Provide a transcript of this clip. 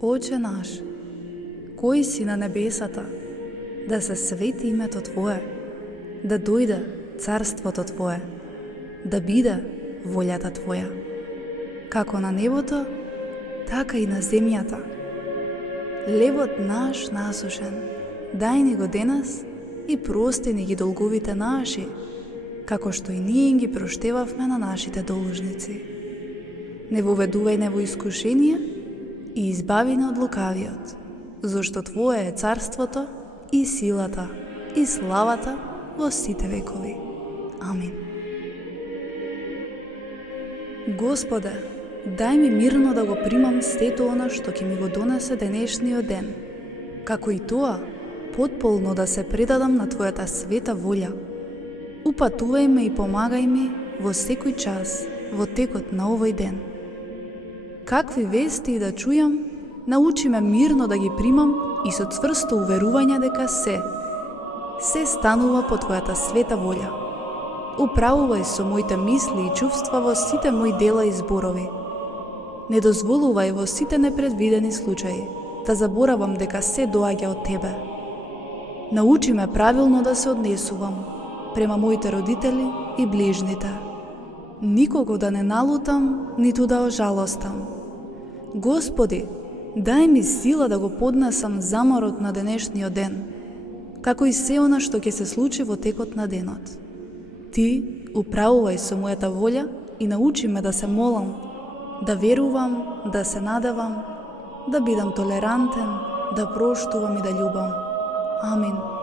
Отче наш, кој си на небесата, да се свети името Твое, да дојде царството Твое, да биде волјата Твоја, како на небото, така и на земјата. Лебот наш насушен, дај ни го денес и прости ни ги долговите наши, како што и ние им ги проштевавме на нашите должници. Не воведувај не во искушение и избави не од лукавиот, зашто Твое е царството и силата и славата во сите векови. Амин. Господе, дај ми мирно да го примам сето она што ќе ми го донесе денешниот ден, како и тоа, потполно да се предадам на Твојата света волја. Упатувај ме и помагај ми во секој час, во текот на овој ден. Какви вести да чујам, научи ме мирно да ги примам и со цврсто уверување дека се станува по Твојата света волја. Управувај со моите мисли и чувства во сите мои дела и зборови. Не дозволувај во сите непредвидени случаи да заборавам дека се доаѓа од Тебе. Научи ме правилно да се однесувам према моите родители и ближните. Никого да не налутам, ниту да ожалостам. Господи, дај ми сила да го поднесам заморот на денешниот ден, како и се она што ќе се случи во текот на денот. Ти управувај со мојата волја и научи ме да се молам, да верувам, да се надевам, да бидам толерантен, да проштувам и да љубам. Амин.